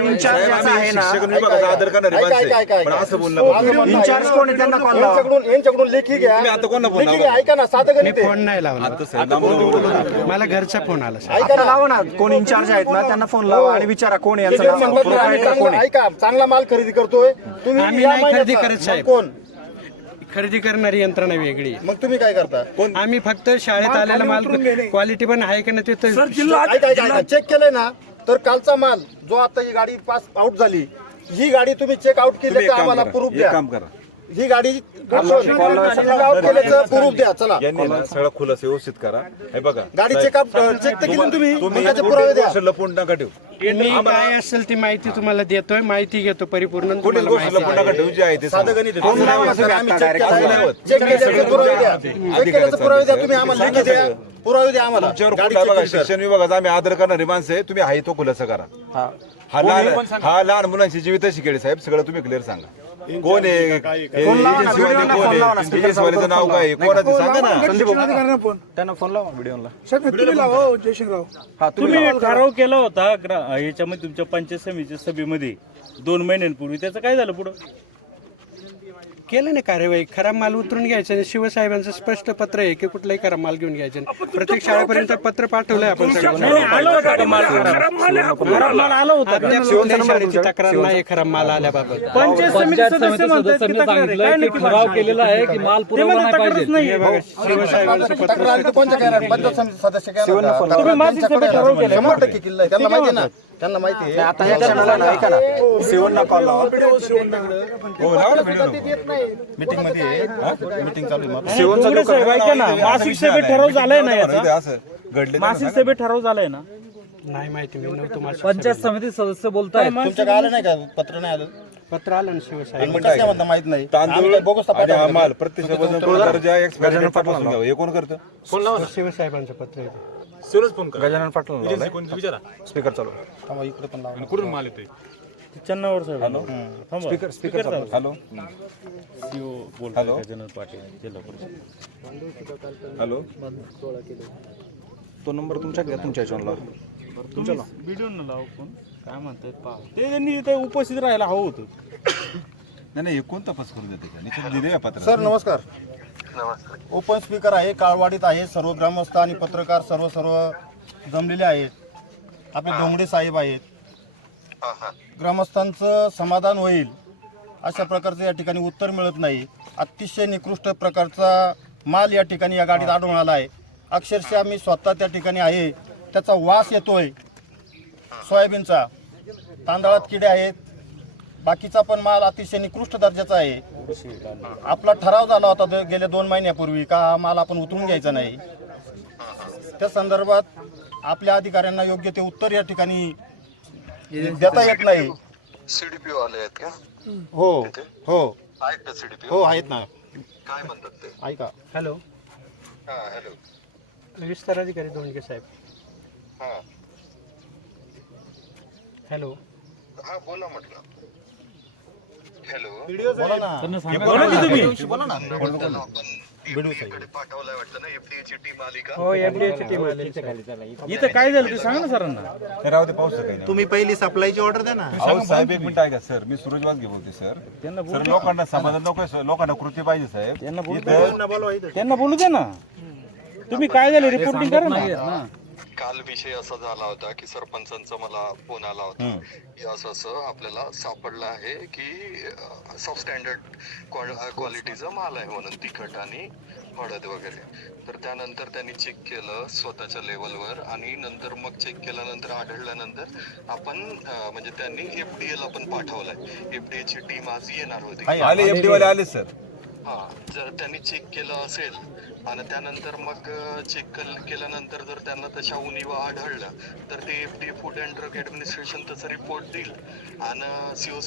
इन्चार्ज आहे ना, शिक्षक विभागाचा आदर करणारे माणसं आहे. पण असं बोलणं इन्चार्ज कोण आहे त्यांना कॉल लावा. यांच्याकडून लेखी घ्या. तुम्ही आता कोणाला फोन लेखी घ्या. ऐका ना, साधं मी गणित आहे. फोन नाही लावला. मला घरचा फोन आला. आता लावा ना, कोण इन्चार्ज आहेत ना त्यांना फोन लावा आणि विचारा कोण आहे ते यांचं जर नाव, म्हणतात ना, आम्ही प्रोप्रायटर कोण चांगला- आहे. ऐका, चांगला माल खरेदी करतोय तुम्ही. आम्ही या नाही खरेदी महिन्याचा. करत साहेब. मग कोण? खरेदी करणारी यंत्रणा वेगळी आहे. मग तुम्ही काय करता? आम्ही फक्त शाळेत आलेला माल क्वालिटी पण आहे का नाही ते सर जिल्हा ऐका चेक केलंय ना, तर कालचा माल जो आता ही गाडी पास आउट झाली, ही गाडी तुम्ही चेक आउट केली तर आम्हाला प्रूफ द्या. काम करा. ही गाडी आउट केल्याचं प्रूफ द्या. चला, यांनी ना सगळं खुलास व्यवस्थित करा. हे बघा गाडी चेक तर केली ना तुम्ही, तुम्ही त्याचे पुरावे द्या. गोष्ट लपून नका ठेवू. मी काय असेल ती माहिती तुम्हाला देतोय. माहिती घेतो परिपूर्ण. कुठली तुम्हाला गोष्ट माहिती लपून नका ठेवू जी आहे ते साधं सांगा. गणित आहे. फोन लावा सर, आम्ही चेक केल्याचे पुरावे द्या. चेक केल्याचे पुरावे द्या. तुम्ही आम्हाला लेखी द्या, पुरावे द्या आम्हाला. तुमच्यावर गाडी कुठला check बघा केली तर. शिक्षण विभागाचा आम्ही आदर करणारी माणसं आहे. तुम्ही आहे तो खुलासा करा. हा लहान मुलांची जीवित शिकेल साहेब, सगळं तुम्ही क्लिअर सांगा. कोण आहे एजन्सीवाले, कोण आहे एजन्सीवाल्याचं नाव काय आहे, कोणाचं सांगा ना. त्यांना फोन लावा व्हिडिओला. तुम्ही ठराव केला होता याच्यामध्ये तुमच्या पंचायत समितीच्या सभेमध्ये 2 महिन्यांपूर्वी. त्याचं काय झालं पुढं? केलं ना कार्यवाही. खराब माल उतरून घ्यायचं आणि शिवसाहेबांचं स्पष्ट पत्र आहे की कुठलाही खराब माल घेऊन घ्यायचं नाही. प्रत्येक शाळेपर्यंत पत्र पाठवलंय आपण सगळ्यांना. आपल्या कुठल्याही शाळेची तक्रार नाही खराब माल आल्याबाबत. पंचायत समिती सदस्य म्हणतात की तक्रार आहे. काय नक्की ठराव केलेला आहे की माल पुरवला नाही पाहिजे. हे बघा, शिवसाहेबांचं पत्र तक्रार तर कोणत्या करणार? पंचायत समिती सदस्य करणार. तुम्ही मासिक सभेत ठराव केला. 100% केलेलं आहे. त्यांना माहिती आहे ना, त्यांना माहिती आहे. आता या क्षणाला ना, ऐका ना, सेवनला कॉल लावा. मीटिंग मध्ये मीटिंग चालू आहे. डोंगरे साहेब, ऐका ना, मासिक सभेत ठराव झालाय ना याचा? असं घडले मासिक सभेत ठराव झालाय ना? नाही माहिती, मी नव्हतो माझ्या पंचायत समिती सदस्य बोलतायत. तुमच्या आलं नाही का पत्र नाही आलं पत्र आलं ना शिवसाहेब. मग कसं काय म्हणता माहित नाही आम्ही तांदूळ काय बोगस आणि हा पाठवला माल प्रत्यक्ष वजन पूर्ण दर्जा एक्सपायरी डेट तपासून घ्यावं. हे कोण करतं? शिवसाहेबांचं पत्र आहे. गजानन पाटील स्पीकर चालू थांबा, इकडे पण लावा. चन्नावर साहेब स्पीकर चालू हॅलो हॅलो गजानन पाटील जिल्हा परिषद. हॅलो तो नंबर तुमच्या घ्या, तुमच्या ह्याच्यावर तुमच्याला व्हिडिओ न लावू कोण काय म्हणतात पहा. ते त्यांनी इथं उपस्थित राहायला हवं होतं. नाही नाही, हे कोण तपास करून देते का? निश्चित दिले या पत्र. सर नमस्कार. ओपन स्पीकर आहे, काळवाडीत आहे, सर्व ग्रामस्थ आणि पत्रकार सर्व जमलेले आहेत. आपले डोंगडे साहेब आहेत. ग्रामस्थांचं समाधान होईल अशा प्रकारचं या ठिकाणी उत्तर मिळत नाही. अतिशय निकृष्ट प्रकारचा माल या ठिकाणी या गाडीत आढळून आला आहे. अक्षरशः मी स्वतः त्या ठिकाणी आहे, त्याचा वास येतोय. सोयाबीनचा, तांदळात किडे आहेत, बाकीचा पण माल अतिशय निकृष्ट दर्जाचा आहे. आपला ठराव झाला होता गेल्या 2 महिन्यापूर्वी का हा माल आपण उतरून घ्यायचा नाही. त्या संदर्भात आपल्या अधिकाऱ्यांना योग्य ते उत्तर या ठिकाणी देता येत नाही. सीडीपीओ आले आहेत का? हो हो आहेत का सीडीपीओ? हो आहेत ना. काय म्हणतात ते? ऐका. हॅलो, हा हॅलो. विस्तार अधिकारी दोंडगे साहेब. हा हॅलो, हा बोला म्हटलं. हॅलो बोला ना. आपण पाठवलाय वाटतं ना एफडीए ची टीम आली का? हो, एफडीएची टीम आलेली. इथं काय झालं ते सांगा ना सरांना. तर राहू दे, पाऊस काही नाही. तुम्ही पहिली सप्लायची ऑर्डर द्या ना. अहो साहेब, एक मिनिट ऐका सर, मी सूरज वाघगे बोलते सर. सर लोकांना समाधान नको, लोकांना कृती पाहिजे साहेब. त्यांना बोलू इथं त्यांना बोलू दे ना. तुम्ही काय झालं रिपोर्टिंग करा ना. काल विषय असा झाला होता की सरपंचांचा मला फोन आला होता की असं असं आपल्याला सापडलं आहे की सब स्टँडर्ड क्वालिटीचा माल आहे म्हणून, तिखट आणि हळद वगैरे. तर त्यानंतर त्यांनी चेक केलं स्वतःच्या लेवलवर आणि नंतर मग चेक केल्यानंतर आढळल्यानंतर आपण म्हणजे त्यांनी एफडीए ला पण पाठवलंय. एफडीए ची टीम आज येणार होती. आले एफडी वाले आले सर. हा, जर त्यांनी चेक केलं असेल आणि त्यानंतर मग चेक केल्यानंतर जर त्यांना तशा उणीवा आढळल्या तर ते FDA food and drug administration त्याचा रिपोर्ट देईल आणि सीओ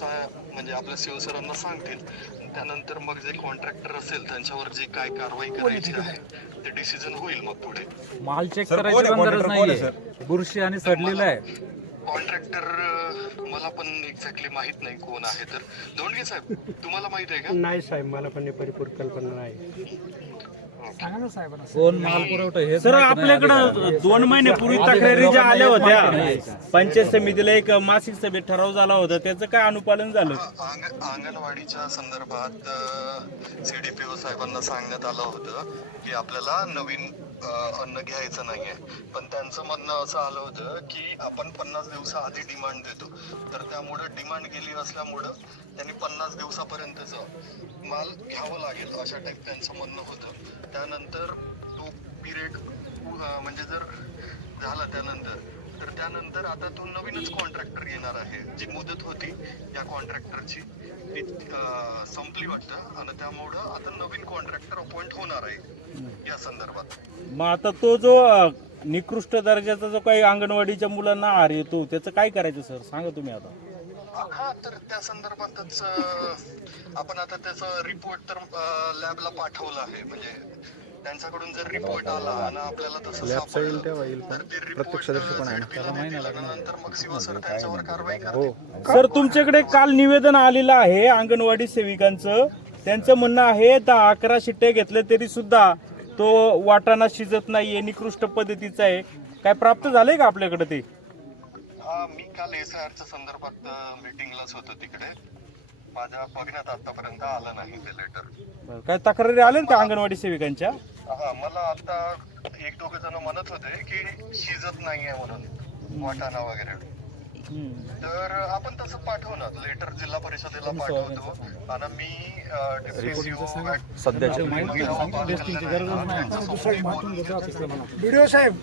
म्हणजे आपल्या सीओ सरांना सांगतील. त्यानंतर मग जे कॉन्ट्रॅक्टर असेल त्यांच्यावर जी काय कारवाई करायची आहे ते डिसिजन होईल मग पुढे. माल चेक करायची पण गरज नाहीये, बुरशी आणि सडलेला आहे. कॉन्ट्रॅक्टर मला पण एक्झॅक्टली माहित नाही कोण आहे. तर दोंडगे साहेब तुम्हाला माहित आहे का? नाही साहेब, मला पण परिपूर्ण कल्पना नाही. कोण माल पुरवठा हे सर आपल्याकडं 2 महिन्यापूर्वी तक्रारी ज्या आल्या होत्या पंचायत समितीला, एक मासिक सभेत ठराव झाला होता, त्याचं काय अनुपालन झालं? अंगणवाडीच्या संदर्भात सीडीपीओ साहेबांना सांगण्यात आलं होतं की आपल्याला नवीन अन्न घ्यायचं नाहीये. पण त्यांचं म्हणणं असं आलं होतं की आपण 50 दिवसाआधी डिमांड देतो. तर त्यामुळे डिमांड गेली असल्यामुळं त्यांनी 50 दिवसापर्यंतचं माल घ्यावं लागेल अशा टाईप त्यांचं म्हणणं होतं. त्यानंतर तो पिरियड म्हणजे जर झाला त्यानंतर आता तो नवीनच कॉन्ट्रॅक्टर येणार आहे. जी मुदत होती या कॉन्ट्रॅक्टरची ती संपली वाटतं आणि त्यामुळं आता नवीन कॉन्ट्रॅक्टर अपॉइंट होणार आहे या संदर्भात. मग आता तो जो निकृष्ट दर्जाचा जो काही अंगणवाडीच्या मुलांना आहार येतो त्याचं काय करायचं सर, सांगा तुम्ही आता. हा, तर त्या संदर्भातच आपण आता त्याचा रिपोर्ट तर लॅबला पाठवला आहे. म्हणजे त्यांच्याकडून जर रिपोर्ट आला आणि आपल्याला तसं सापडलं तर ते रिपोर्ट नंतर मग शिवा सर त्यांच्यावर कारवाई करतील. सर तुमच्याकडे काल निवेदन आलेलं आहे अंगणवाडी सेविकांचं. त्यांचं म्हणणं आहे 10-11 शिट्ट्या घेतल्या तरी सुद्धा तो वाटाणा शिजत नाहीये, निकृष्ट पद्धतीचा आहे. काय प्राप्त झालंय का आपल्याकडे ते? हा, मी काल एसआयआरच्या संदर्भात मीटिंगलाच होतो तिकडे. माझ्या बघण्यात आतापर्यंत आलं नाही ते लेटर. काय तक्रारी आल्या का अंगणवाडी सेविकांच्या? हा, मला आता 1-2 जण म्हणत होते की शिजत नाहीये म्हणून वाटाणा वगैरे. तर आपण तसं पाठवणार लेटर जिल्हा परिषदेला पाठवतो आणि मी व्हिडिओ साहेब,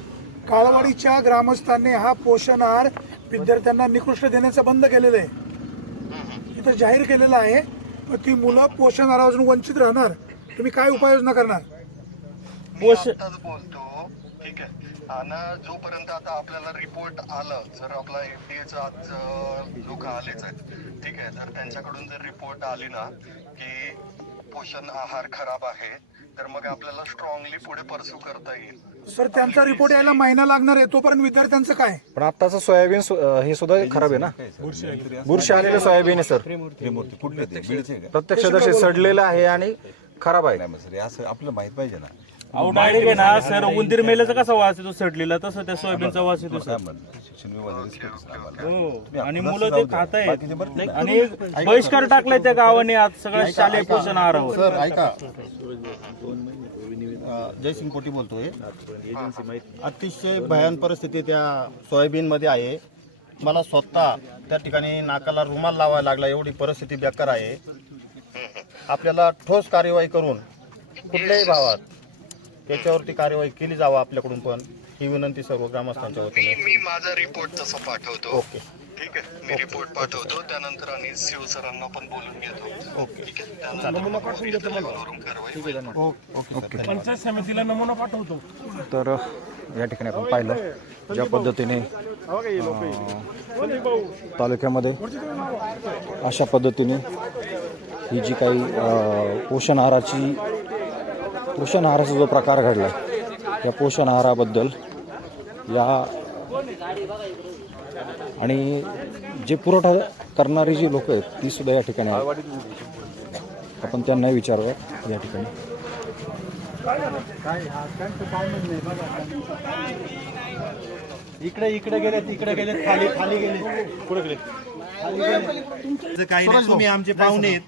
काळवाडीच्या ग्रामस्थांनी हा पोषण आहार विद्यार्थ्यांना निकृष्ट देण्याचं बंद केलेलं आहे. इथं जाहीर केलेलं आहे. ती मुलं पोषण आहारापासून वंचित राहणार. तुम्ही काय उपाययोजना करणार? मी आताच बोलतो ठीक आहे. आणि जोपर्यंत आता आपल्याला रिपोर्ट आला, जर आपला एफडीएचा आज लोक आलेच आहेत, ठीक आहे, जर त्यांच्याकडून जर रिपोर्ट आली ना की पोषण आहार खराब आहे, तर मग आपल्याला स्ट्रॉंगली पुढे परस्यू करता येईल. सर त्यांचा रिपोर्ट यायला महिना लागणार आहे, तोपर्यंत विद्यार्थ्यांचं काय? पण आत्ताचं सोयाबीन हे सुद्धा खराब आहे ना, बुरशी आलेलं सोयाबीन आहे सर, त्रिमूर्ती कुठले ते बीडचे आहे का? प्रत्यक्षदर्शी सडलेलं आहे आणि खराब आहे. नाही मग सर, हे असं आपलं माहित पाहिजे ना. अहो डायरेक्ट आहे ना सर, उंदीर मेल्याचा कसा वास येतो सडलेला, तसं त्या सोयाबीनचा वास येतो काय सर. म्हणलं, शिक्षण विभागाने रिस्पेक्ट आम्हाला. हो, आणि आपण मुलं असं ते जाऊ द्या. खात बाकीचे बरं आहेत नाही. आणि बहिष्कार टाकलाय त्या गावाने आज सगळ्या शालेय पोषण आहारावर. सर ऐका, जयसिंग पोटी बोलतोय. अतिशय भयान परिस्थिती त्या सोयाबीन मध्ये आहे. मला स्वतः त्या ठिकाणी नाकाला रुमाल लावायला लागला, एवढी परिस्थिती बेकार आहे. आपल्याला ठोस कार्यवाही करून कुठल्याही भावात त्याच्यावरती कार्यवाही केली जावा आपल्याकडून, पण ही विनंती सर्व ग्रामस्थांच्या वतीने. मी माझा रिपोर्ट तसा पाठवतो. ओके ठीक आहे, मी रिपोर्ट पाठवतो, त्यानंतर आणि शिव सरांना पण बोलून घेतो. ओके ठीक आहे, त्यानंतर मग योग्य लेवलवरून कारवाई होईल. पंचायत समितीला नमुना पाठवतो. तर या ठिकाणी आपण पाहिलं ज्या पद्धतीने तालुक्यामध्ये अशा पद्धतीने ही जी काही पोषण आहाराचा जो प्रकार घडला, या पोषण आहाराबद्दल आणि जे पुरवठा करणारी जी लोक आहेत ती सुद्धा या ठिकाणी आहेत. आपण त्यांनाही विचारूया या ठिकाणी. इकडे गेले खाली गेले पुढे गेले. काही नाही, तुम्ही आमचे पाहुणे आहेत,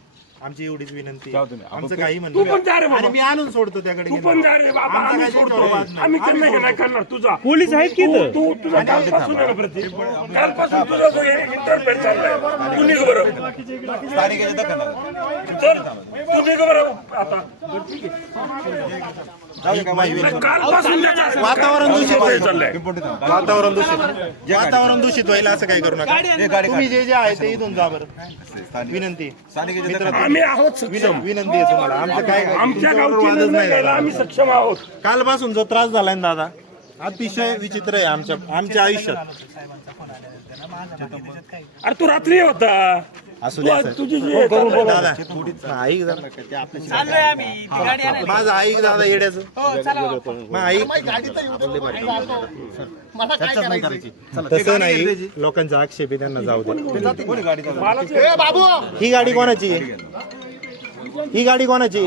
आमची एवढीच विनंती. आमचं काही तू पण जा रे आणि बाबा, मी आणून सोडतो त्याकडे. तू पण जा रे बाबा, आम्ही सोडतो. आम्ही त्यांना नाही करणार. तुझा पोलीस आहेत की इथं? तू तुझा कालपासून आहे ना प्रतीक, कालपासून तुझा जो इंटरफेअर चाललाय, तू निघ बरं. चल, तू निघ बरं आता. कालपासून त्याचा वातावरण दूषित होईल. चाललंय. वातावरण दूषित होईल, असं काही करू नका. तुम्ही जे आहे ते इथून जा बरं. विनंती आम्ही आहोत सक्षम. विनंती आहे तुम्हाला. आमचं काय आमच्या गावची निर्णय घ्यायला आम्ही सक्षम आहोत. कालपासून जो त्रास झालाय ना दादा, अतिशय विचित्र आहे आमच्या आयुष्यात. अरे तू रात्री होता. असू द्या सर. तुझी जी दादा ऐक जरा. माझं ऐक दादा येड्याचं. मग ऐक. तसं नाही, लोकांचा आक्षेप आहे, त्यांना जाऊ दे. ही गाडी कोणाची आहे? ही गाडी कोणाची?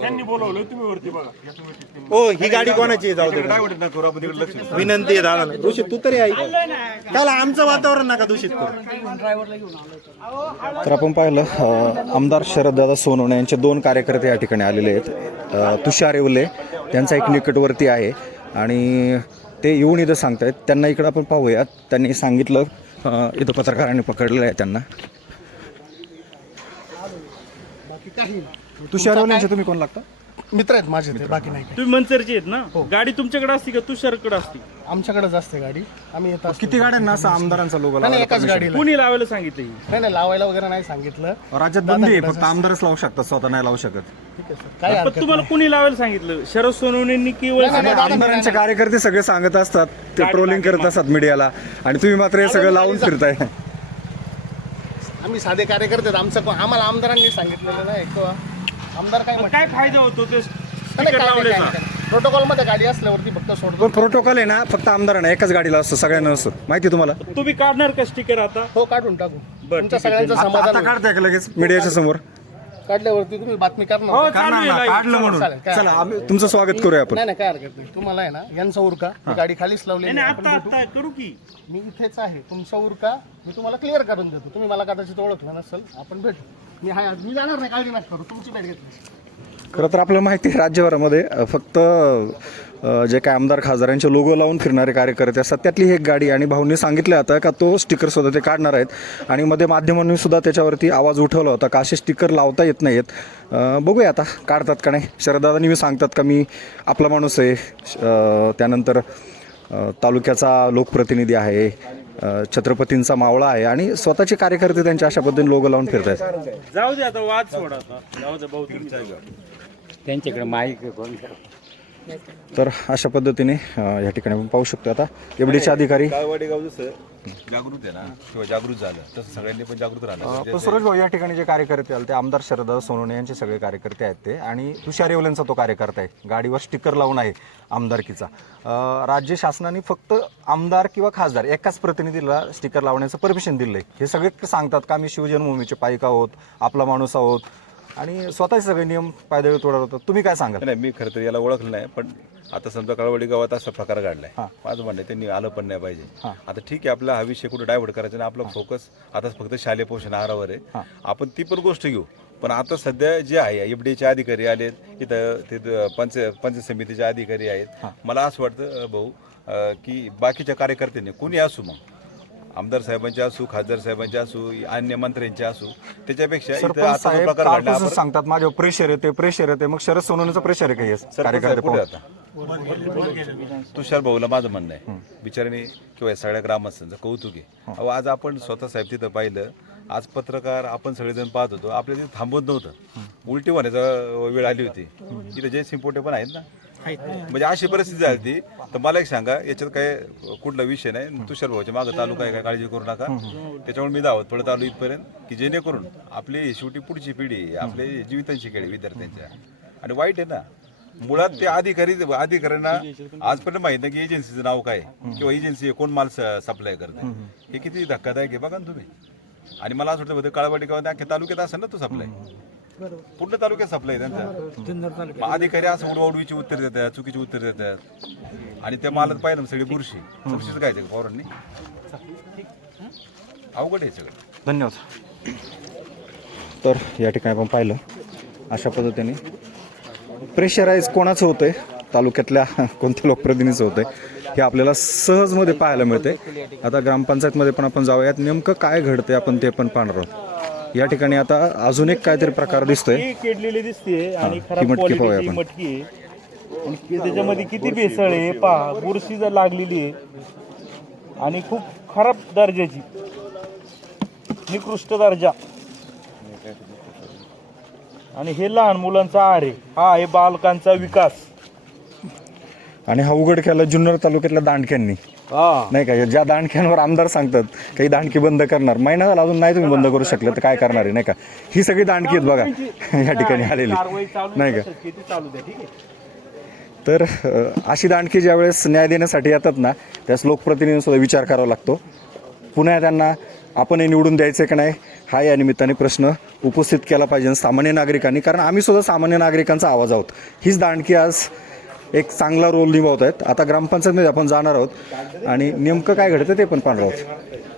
त्यांनी बोलवलं, तुम्ही वरती बघा. हो, ही गाडी कोणाची आहे? जाऊ दे. विनंती आहे दादा. दूषित तू तरी ऐक. त्याला आमचं वातावरण नका दूषित करू. तर आपण पाहिलं आमदार शरददादा सोनवणे यांचे 2 कार्यकर्ते या ठिकाणी आलेले आहेत. तुषार येवले त्यांचा एक निकटवर्ती आहे आणि ते येऊन इथं सांगतायत. त्यांना इकडं आपण पाहूयात. त्यांनी सांगितलं, इथं पत्रकारांनी पकडलेलं आहे त्यांना. तुषार येवलेंचे तुम्ही कोण लागता? मित्र आहेत माझे ते, बाकी नाही. तुम्ही मंचरची आहेत ना? गाडी तुमच्याकडे असते का तुषारकडे असते? आमच्याकडेच असते गाडी, आम्ही येत असतो. किती गाड्यांना असं आमदारांचा लोगो नाही, एकाच गाडीला. कुणी लावायला सांगितलं ही? नाही लावायला वगैरे नाही सांगितलं. राज्यात बंदी आहे, फक्त आमदारच लावू शकतात, स्वतः नाही लावू शकत. ठीक आहे सर, काय पण हरकत तुम्हाला कुणी लावायला सांगितलं? शरद सोनवणेंनी केवळ आणि आमदारांचे कार्यकर्ते सगळे सांगत असतात, ते ट्रोलिंग करत असतात मीडियाला, आणि तुम्ही मात्र हे सगळं लावून फिरताय. आम्ही साधे कार्यकर्ते आहेत. आम्हाला आमदारांनी सांगितलेलं नाही किंवा आमदार काय काय फायदा होतो ते स्टिकर लावल्याचा? प्रोटोकॉल मध्ये गाडी असल्यावरती फक्त सोडतो. पण प्रोटोकॉल आहे ना, फक्त आमदारांना एकाच गाडीला असतो, सगळ्यांना असतो. माहिती तुम्हाला? तुम्ही काढणार का स्टिकर आता? हो, काढून टाकू. बरं, तुमच्या ठीक आहे. सगळ्यांचं समाधान आता होईल. काढताय का लगेच मीडियाच्या समोर? काढल्यावरती तुम्ही बातमी करणार हो, का? चालू आहे live. काढलं म्हणून चालेल, काय चला आम्ही तुमचं स्वागत करूया आपण. नाही काय हरकत नाही. तुम्हाला आहे ना, यांचा उरका, ही गाडी खालीच लावलेली नाही, आहे. आपण आता आता करू की? मी इथेच आहे. तुमचा उरका मी तुम्हाला क्लिअर करून देतो. तुम्ही मला कदाचित ओळखलं नसेल, आपण भेटू. मी जाणार नाही, काळजी नका करू. तुमची भेट घेतली. खरं तर आपल्याला माहिती आहे, राज्यभरामध्ये फक्त जे काय आमदार खासदारांचे लोगो लावून फिरणारे कार्यकर्ते असतात, त्यातली एक गाडी. आणि भाऊंनी सांगितलं आता का तो स्टिकर सुद्धा ते काढणार आहेत, आणि मध्ये माध्यमांनी सुद्धा त्याच्यावरती आवाज उठवला होता का असे स्टिकर लावता येत नाहीत. बघूया आता काढतात का नाही. शरददादांनी मी सांगतात का मी आपला माणूस आहे, त्यानंतर तालुक्याचा लोकप्रतिनिधी आहे, छत्रपतींचा मावळा आहे, आणि स्वतःचे कार्यकर्ते त्यांच्या अशा पद्धतीने लोगो लावून फिरतात. जाऊ दे आता, वाद सोडा आता. जाऊ दे भाऊ, तुमचा त्यांच्याकडे माईक कोण? तर अशा पद्धतीने या ठिकाणी आपण पाहू शकतो आता एवढीचे अधिकारी. काळवाडी गाव जसं जागृत आहे ना किंवा जागृत झालं तसं सगळ्यांनी पण जागृत राहणार. पण सुरेश भाऊ, या ठिकाणी जे कार्यकर्ते आले ते आमदार शरददादा सोनवणे यांचे सगळे कार्यकर्ते आहेत ते, आणि तुषार येवलेंचा तो कार्यकर्ता आहे, गाडीवर स्टिकर लावून आहे आमदारकीचा. राज्य शासनाने फक्त आमदार किंवा खासदार एकाच प्रतिनिधीला स्टिकर लावण्याचं परमिशन दिलं आहे. हे सगळे सांगतात का आम्ही शिवजन्मभूमीचे पाईक आहोत, आपला माणूस आहोत, आणि स्वतःचे सगळे नियम पायदळी तोडत होतात. तुम्ही काय सांगाल? नाही, मी खरं तर याला ओळखलं नाही, पण आता समजा काळवाडी गावात असा प्रकार घडलाय, माझं म्हणणं आहे त्यांनी आलं पण नाही पाहिजे. आता ठीक आहे, आपला हा विषय कुठे डायव्हर्ट करायचा नाही, आपला फोकस आता फक्त शालेय पोषण आहारावर आहे. आपण ती पण गोष्ट घेऊ, पण आता सध्या जे आहे एफडीएचे अधिकारी आलेत इथं, ते पंचायत समितीचे अधिकारी आहेत. मला असं वाटतं भाऊ की बाकीच्या कार्यकर्त्यांनी कोणी असू, मग आमदार साहेबांचे असू, खासदार साहेबांचे असू, अन्य मंत्र्यांचे असू, त्याच्यापेक्षा इथं आता जो प्रकार घडला, आपण सांगतात माझ्यावर प्रेशर येते, मग शरद सोनवणेचं प्रेशर आहे काही कार्यकर्ते पुढे आता तुषार भाऊला माझं म्हणणं आहे, बिचाराने किंवा सगळ्या ग्रामस्थांचं कौतुक आहे. अहो, आज आपण स्वतः साहेब तिथं पाहिलं, आज पत्रकार आपण सगळेजण पाहत होतो, आपल्या तिथे थांबवत नव्हतं, उलटी होण्याचा वेळ आली होती. इथं जे सिंपोटे पण आहेत ना, म्हणजे अशी परिस्थिती झाली ती. तर मला एक सांगा, याच्यात काय कुठला विषय नाही, तुषार भाऊच्या मागं तालुका आहे, काय काळजी करू नका. त्याच्यामुळे मी धावत पडत आलो इथपर्यंत की जेणेकरून आपली शेवटी पुढची पिढी आपले जीवितांची खेळ विद्यार्थ्यांच्या, आणि वाईट आहे ना मुळात ते अधिकाऱ्यांना आजपर्यंत माहित नाही की एजन्सीचं नाव काय किंवा एजन्सी कोण माल सप्लाय करते. हे किती धक्कादायक आहे बघा ना तुम्ही. आणि मला असं वाटतं काळवाडी गावात अख्ख्या तालुक्यात असेल ना तो सप्लाय, पूर्ण तालुक्यात सप्लाय त्यांचा. अधिकारी असं उडवाउडवीची उत्तर देतात, चुकीची उत्तर देतात, आणि त्या मालात पाहिलं सगळी बुरशीच काय ते फॉरननी अवघड आहे सगळं. धन्यवाद. तर या ठिकाणी आपण पाहिलं अशा पद्धतीने प्रेशराईज कोणाचं होतंय, तालुक्यातल्या कोणत्या लोकप्रतिनिधीचं होतंय, हे आपल्याला सहजमध्ये पाहायला मिळते. आता ग्रामपंचायतमध्ये पण आपण जाऊयात, नेमकं काय घडतंय आपण ते पण पाहणार आहोत. या ठिकाणी आता अजून एक काहीतरी प्रकार दिसतोय, केडलेली दिसते आणि ही खराब मटकी पाहूया क्वालिटीची आपण. मटकी आहे, आणि त्याच्यामध्ये किती भेसळ आहे पहा, बुरशी जर लागलेली आहे आणि खूप खराब दर्जाची, निकृष्ट दर्जा. आणि हे लहान मुलांचा आहार आहे, हा आहे बालकांचा विकास. आणि हा उघड केला जुन्नर तालुक्यातल्या दांडक्यांनी, नाही का, ज्या दांडक्यांवर आमदार सांगतात काही दांडकी बंद करणार, महिना झाला अजून नाही तुम्ही बंद करू शकले तर काय करणार आहे, नाही का. ही सगळी दांडकी आहेत बघा या ठिकाणी आलेली, नाही का. तर अशी दांडकी ज्यावेळेस न्याय देण्यासाठी येतात ना, त्यास लोकप्रतिनिधींसुद्धा विचार करावा लागतो. पुन्हा त्यांना आपणही निवडून द्यायचं की नाही, हा या निमित्ताने प्रश्न उपस्थित केला पाहिजे सामान्य नागरिकांनी, कारण आम्ही सुद्धा सामान्य नागरिकांचा आवाज आहोत. हीच दांडकी आज एक चांगला रोल निभावत आहेत. आता ग्रामपंचायतमध्ये आपण जाणार आहोत आणि नेमकं काय घडतं ते पण पाहणार आहोत.